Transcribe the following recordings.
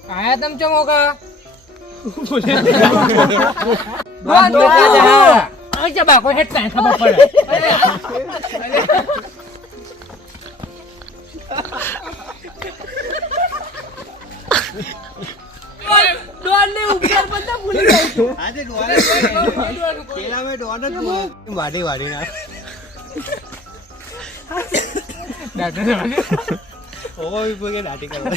આયા તમ ચમો કા બાંધો કાલે, હા. આ જબા કોઈ હેઠ કાંઈ ખબર પડે ડોલને ઉપર બધા ભૂલી જાય છે. આજે ડોને પેલા મેં ડોન જ બોલ્યો. વાઢી વાઢી નાખ. ઓવો બી પોકે દાઢી કરવા.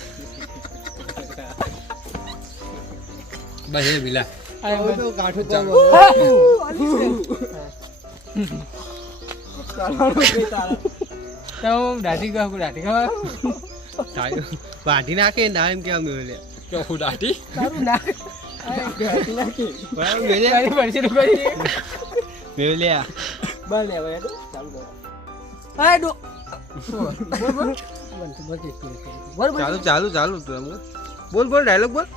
બસ એ વિલા દાઢી નાખે ના એમ કેવા મેલે ચોખ્ખું દાઢી મેલ્યા બહાર હવે, ચાલુ હા, ડો- બોલ, બોલ. ચાલુ ચાલુ ચાલુ બોલ. બોલ ડાયલોગ બોલ.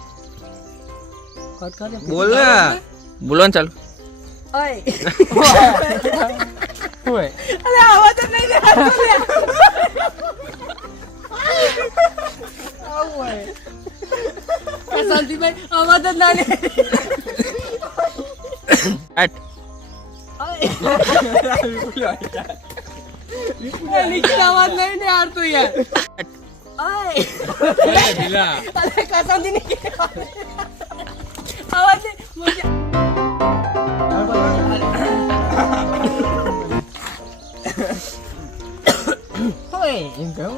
બોલ ને. બોલો ને ચાલુ. ઓય. હોય અરે, આવા તો નહીં લે, આ તો લે. આવું હોય, એમ કહું.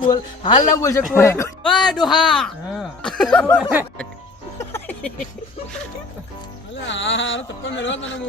બોલ, હાલ ના બોલશે કોઈ ઓય ડોહા હા. આ હારું મેળવા તને હું